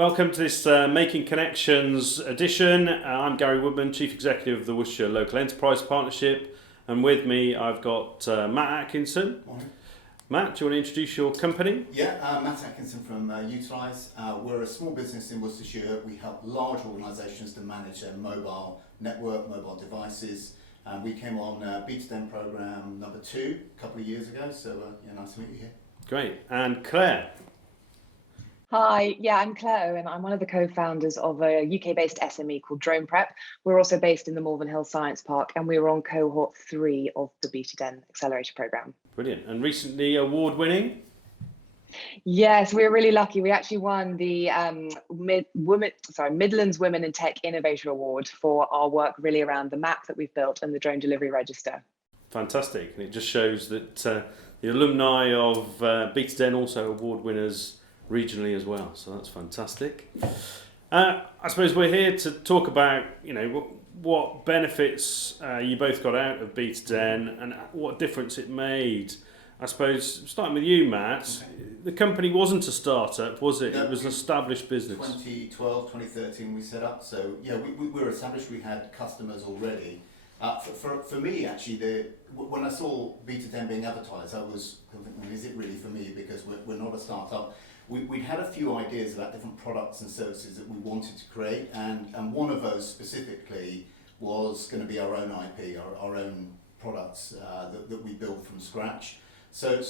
Welcome to this Making Connections edition. I'm Gary Woodman, Chief Executive of the Worcestershire Local Enterprise Partnership, and with me I've got Matt Atkinson. Morning. Matt, do you want to introduce your company? Yeah, Matt Atkinson from Utelize. We're a small business in Worcestershire. We help large organisations to manage their mobile network, mobile devices. We came on BetaDen programme number 2 a couple of years ago, so nice to meet you here. Great. And Claire? Hi, I'm Claire Owen. I'm one of the co-founders of a UK-based SME called DronePrep. We're also based in the Malvern Hill Science Park, and we were on cohort 3 of the BetaDen Accelerator Programme. Brilliant. And recently award-winning? Yes, we were really lucky. We actually won the Midlands Women in Tech Innovator Award for our work really around the map that we've built and the drone delivery register. Fantastic. And it just shows that the alumni of BetaDen also award winners regionally as well, so that's fantastic. I suppose we're here to talk about, what benefits you both got out of BetaDen and what difference it made. I suppose, starting with you, Matt, the company wasn't a startup, was it? No, It was an established business. 2012, 2013 we set up, so we were established, we had customers already. For me, actually, when I saw BetaDen being advertised, I was thinking, is it really for me? Because we're not a startup. We'd had a few ideas about different products and services that we wanted to create, and one of those specifically was going to be our own IP, our own products that we built from scratch. So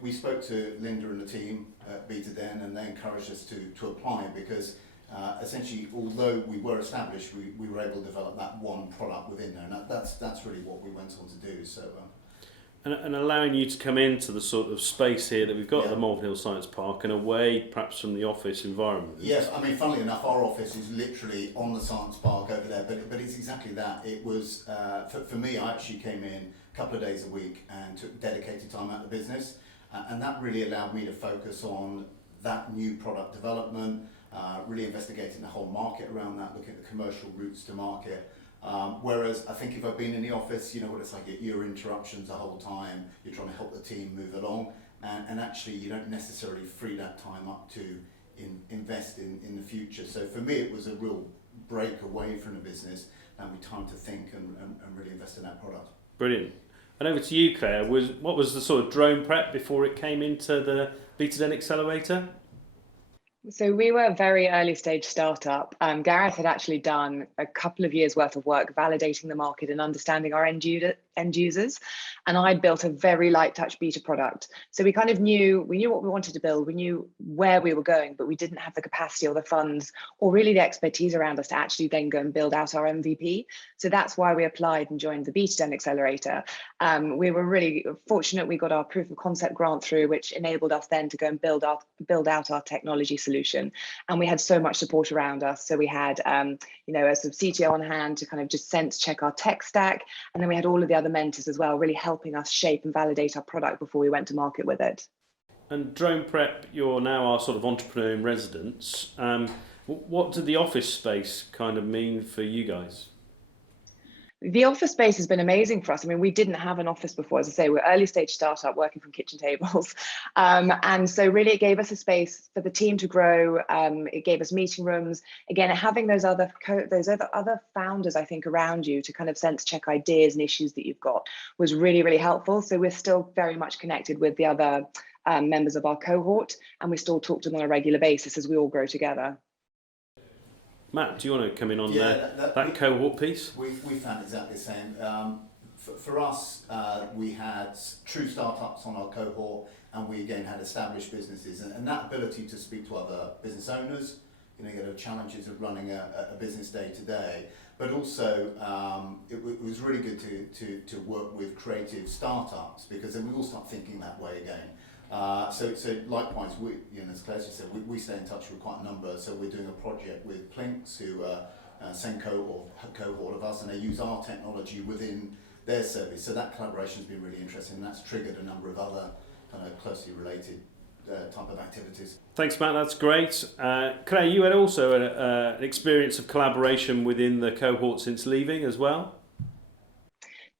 we spoke to Linda and the team at BetaDen, and they encouraged us to apply because essentially, although we were established, we were able to develop that one product within there, and that's really what we went on to do. So. And allowing you to come into the sort of space here that we've got at the Yeah. Malvern Hill Science Park and away perhaps from the office environment. Yes, I mean, funnily enough, our office is literally on the science park over there, but it's exactly that. It was, for me, I actually came in a couple of days a week and took dedicated time out of the business, and that really allowed me to focus on that new product development, really investigating the whole market around that, looking at the commercial routes to market. Whereas I think if I've been in the office, you know what it's like, your interruptions the whole time, you're trying to help the team move along, and actually you don't necessarily free that time up to invest in the future. So for me it was a real break away from the business, and we time to think and really invest in that product. Brilliant. And over to you, Claire, what was the sort of DronePrep before it came into the BetaDen Accelerator? So we were a very early stage startup. Gareth had actually done a couple of years worth of work validating the market and understanding our end users. And I'd built a very light touch beta product. So we kind of knew what we wanted to build. We knew where we were going, but we didn't have the capacity or the funds or really the expertise around us to actually then go and build out our MVP. So that's why we applied and joined the BetaDen Accelerator. We were really fortunate. We got our proof of concept grant through, which enabled us then to go and build out our technology solution. And we had so much support around us. So we had, a sort of CTO on hand to kind of just sense check our tech stack. And then we had all of the other mentors as well, really helping us shape and validate our product before we went to market with it. And DronePrep, you're now our sort of entrepreneur in residence. What did the office space kind of mean for you guys? The office space has been amazing for us. I mean, we didn't have an office before. As I say, we're early stage startup working from kitchen tables. And so really it gave us a space for the team to grow. It gave us meeting rooms. Again, having those other founders, I think, around you to kind of sense check ideas and issues that you've got was really, really helpful. So we're still very much connected with the other members of our cohort, and we still talk to them on a regular basis as we all grow together. Matt, do you want to come in on that cohort piece? We found exactly the same. For us, we had true startups on our cohort, and we again had established businesses, and that ability to speak to other business owners, the challenges of running a business day to day, but also it was really good to work with creative startups, because then we all start thinking that way again. So likewise, as Claire said, we stay in touch with quite a number. So we're doing a project with Plinks, who same cohort of us, and they use our technology within their service. So that collaboration has been really interesting, and that's triggered a number of other kind of closely related type of activities. Thanks, Matt. That's great. Claire, you had also an experience of collaboration within the cohort since leaving as well?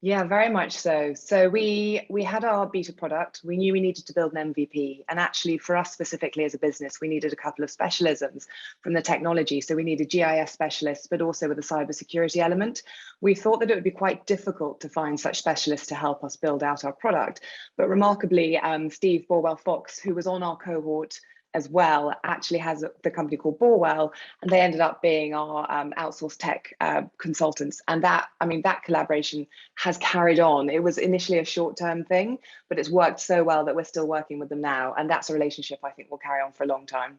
Yeah, very much so. So we had our beta product. We knew we needed to build an MVP, and actually, for us specifically as a business, we needed a couple of specialisms from the technology. So we needed GIS specialists, but also with a cybersecurity element. We thought that it would be quite difficult to find such specialists to help us build out our product. But remarkably, Steve Borwell-Fox, who was on our cohort as well, actually has the company called Borwell, and they ended up being our outsourced tech consultants. And that, I mean, that collaboration has carried on. It was initially a short-term thing, but it's worked so well that we're still working with them now. And that's a relationship I think will carry on for a long time.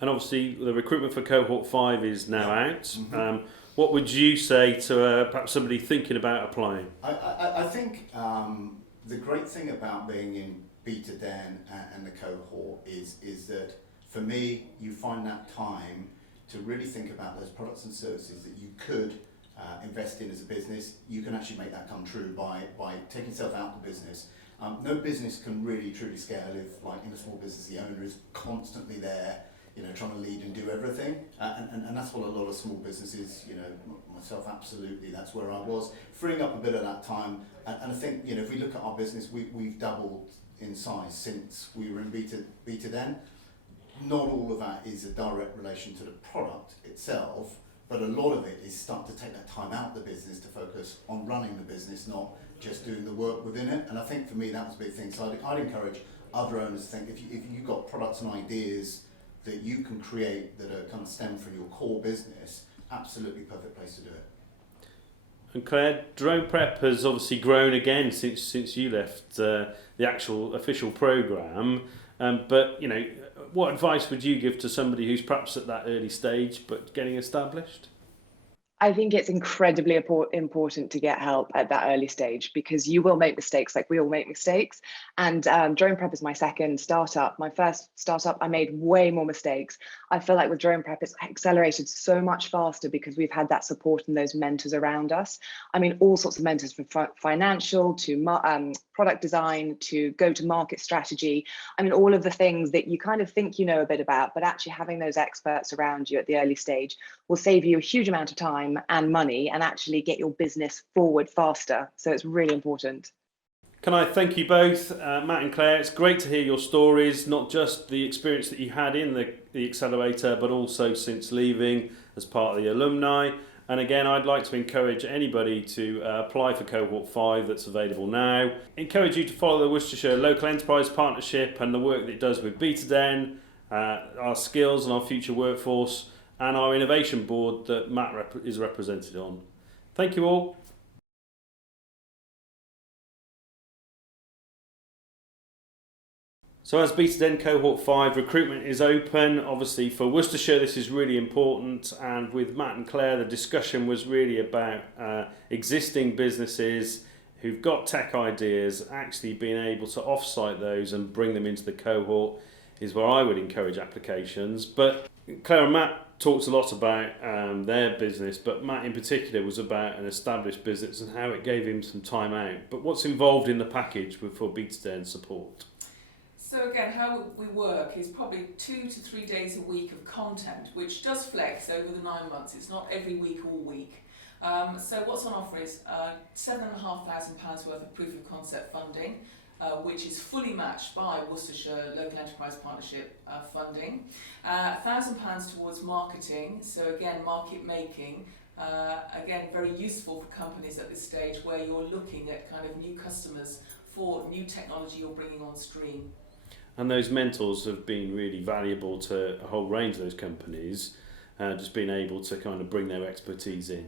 And obviously, the recruitment for cohort 5 is now out. What would you say to perhaps somebody thinking about applying? I think the great thing about being in BetaDen and the cohort is that, for me, you find that time to really think about those products and services that you could invest in as a business. You can actually make that come true by taking yourself out of the business. No business can really truly scale if, like in a small business, the owner is constantly there, trying to lead and do everything. And that's what a lot of small businesses, myself absolutely, that's where I was. Freeing up a bit of that time. And I think, if we look at our business, we've doubled in size since we were in BetaDen. Not all of that is a direct relation to the product itself, but a lot of it is starting to take that time out of the business to focus on running the business, not just doing the work within it. And I think for me that was a big thing. So I'd encourage other owners to think, if you've got products and ideas that you can create that are kind of stem from your core business, absolutely perfect place to do it. And Claire, DronePrep has obviously grown again since you left the actual official programme. But what advice would you give to somebody who's perhaps at that early stage but getting established? I think it's incredibly important to get help at that early stage, because you will make mistakes, like we all make mistakes. And DronePrep is my second startup. My first startup, I made way more mistakes. I feel like with DronePrep, it's accelerated so much faster because we've had that support and those mentors around us. I mean, all sorts of mentors, from financial to product design to go-to-market strategy. I mean, all of the things that you kind of think you know a bit about, but actually having those experts around you at the early stage will save you a huge amount of time and money, and actually get your business forward faster. So it's really important. Can I thank you both, Matt and Claire? It's great to hear your stories, not just the experience that you had in the accelerator, but also since leaving as part of the alumni. And again, I'd like to encourage anybody to apply for Cohort 5 that's available now. Encourage you to follow the Worcestershire Local Enterprise Partnership and the work that it does with BetaDen, our skills and our future workforce, and our innovation board that Matt is represented on. Thank you all. So as BetaDen Cohort 5 recruitment is open, obviously for Worcestershire this is really important, and with Matt and Claire the discussion was really about existing businesses who've got tech ideas, actually being able to offsite those and bring them into the cohort is where I would encourage applications. But Claire and Matt talked a lot about their business, but Matt in particular was about an established business and how it gave him some time out. But what's involved in the package for BetaDen support? So again, how we work is probably 2 to 3 days a week of content, which does flex over the 9 months. It's not every week all week. So what's on offer is £7,500 worth of proof of concept funding, which is fully matched by Worcestershire Local Enterprise Partnership funding. £1,000 towards marketing, so again, market making. Again, very useful for companies at this stage where you're looking at kind of new customers for new technology you're bringing on stream. And those mentors have been really valuable to a whole range of those companies, just being able to kind of bring their expertise in.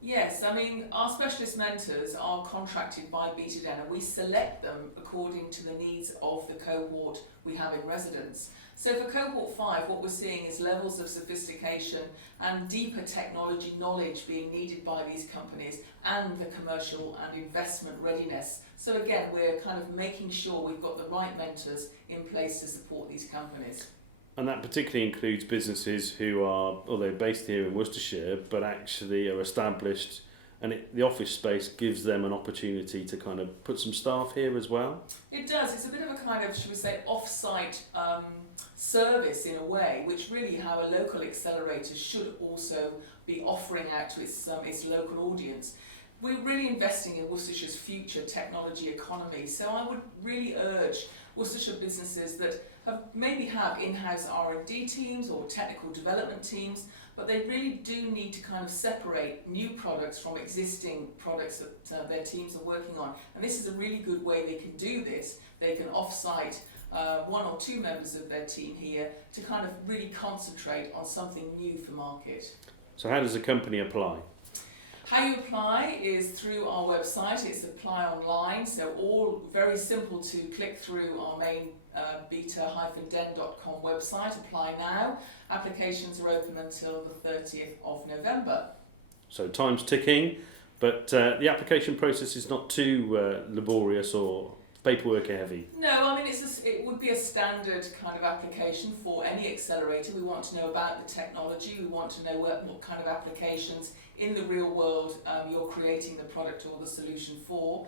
Yes, I mean, our specialist mentors are contracted by BetaDen, and we select them according to the needs of the cohort we have in residence. So for cohort 5, what we're seeing is levels of sophistication and deeper technology knowledge being needed by these companies, and the commercial and investment readiness. So again, we're kind of making sure we've got the right mentors in place to support these companies. And that particularly includes businesses who are, although based here in Worcestershire, but actually are established, and the office space gives them an opportunity to kind of put some staff here as well. It does. It's a bit of a kind of, should we say, off-site service in a way, which really how a local accelerator should also be offering out to its local audience. we're really investing in Worcestershire's future technology economy. So I would really urge Worcestershire businesses that maybe have in-house R&D teams or technical development teams, but they really do need to kind of separate new products from existing products that their teams are working on. And this is a really good way they can do this. They can off-site one or two members of their team here to kind of really concentrate on something new for market. So how does a company apply? How you apply is through our website. It's apply online, so all very simple to click through our main beta-den.com website. Apply now. Applications are open until the 30th of November. So time's ticking, but the application process is not too laborious or paperwork heavy. No, I mean it would be a standard kind of application for any accelerator. We want to know about the technology. We want to know what kind of applications in the real world you're creating the product or the solution for.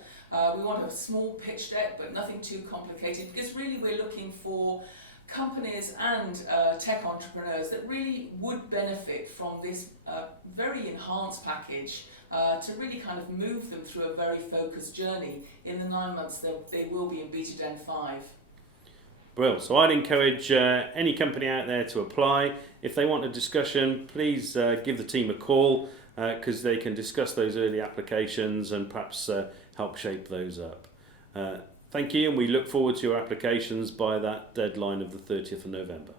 We want a small pitch deck, but nothing too complicated, because really we're looking for companies and tech entrepreneurs that really would benefit from this very enhanced package to really kind of move them through a very focused journey in the 9 months that they will be in BetaDen 5. Well, so I'd encourage any company out there to apply. If they want a discussion, please give the team a call, because they can discuss those early applications and perhaps help shape those up. Thank you, and we look forward to your applications by that deadline of the 30th of November.